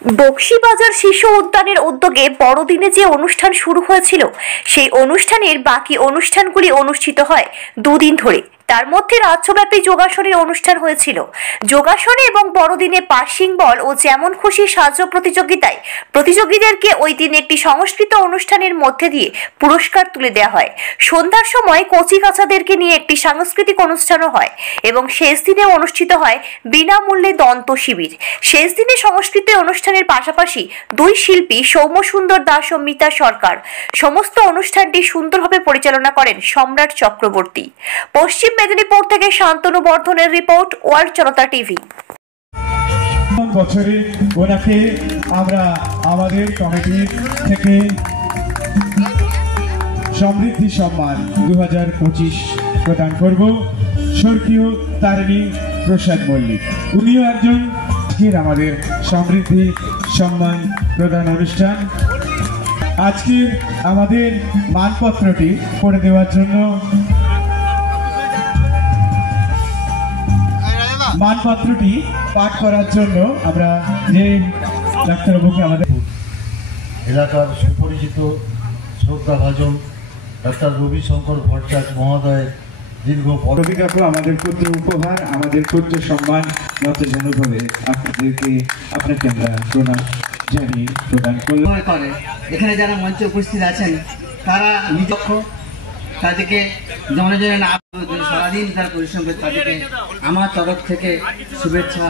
বক্সিবাজার শিশু উদ্যানের উদ্যোগে বড়দিনে যে অনুষ্ঠান শুরু হয়েছিল সেই অনুষ্ঠানের বাকি অনুষ্ঠানগুলি অনুষ্ঠিত হয় দুদিন ধরে। তার মধ্যে রাজ্যব্যাপী যোগাসনের অনুষ্ঠান হয়েছিল। যোগাসনে এবং বড়দিনে পাসিং বল ও যেমন খুশি সাহায্য প্রতিযোগিতায় প্রতিযোগীদেরকে ওই দিন একটি সংস্কৃত অনুষ্ঠানের মধ্যে দিয়ে পুরস্কার তুলে দেওয়া হয়। সন্ধ্যার সময় কচিকাচাদেরকে নিয়ে একটি সাংস্কৃতিক অনুষ্ঠানও হয় এবং শেষ দিনে অনুষ্ঠিত হয় বিনামূল্যে দন্ত শিবির। শেষ দিনে সংস্কৃত অনুষ্ঠানের পাশাপাশি দুই শিল্পী সৌম্যসুন্দর দাস ও মিতা সরকার সমস্ত অনুষ্ঠানটি সুন্দরভাবে পরিচালনা করেন সম্রাট চক্রবর্তী। পশ্চিম মেদিনীপুর থেকে শান্তনু বর্ধনের রিপোর্ট, ওয়ার্ল্ড জনতা টিভি। বছরে ওনাকে আমরা আমাদের কমিটি থেকে সমৃদ্ধি সম্মান 2025 প্রদান করব স্বর্গীয় তারিণী প্রসাদ মল্লিক। উনিও একজন আমাদের সমৃদ্ধি সম্মান প্রদান অনুষ্ঠান। আজকে আমাদের মানপত্রটি করে দেওয়ার জন্য মানপত্রটি পাঠ করার জন্য আমরা যে ডাক্তারবাবুকে আমাদের এলাকার সুপরিচিত শ্রদ্ধাভাজন ডাক্তার রবিশঙ্কর ভট্টাচার্য মহোদয় দীর্ঘ পদবিকাকে আমাদের ক্ষুদ্র উপহার, আমাদের ক্ষুদ্র সম্মান নতজানুভাবে আপনাকে আমরা প্রণাম জানিয়ে প্রদান করলাম। এখানে যারা মঞ্চে উপস্থিত আছেন তারা নিরপেক্ষ, তাদেরকে জনজনে না সারাদিন তারা পরিশ্রম করে, তাদেরকে আমার তরফ থেকে শুভেচ্ছা।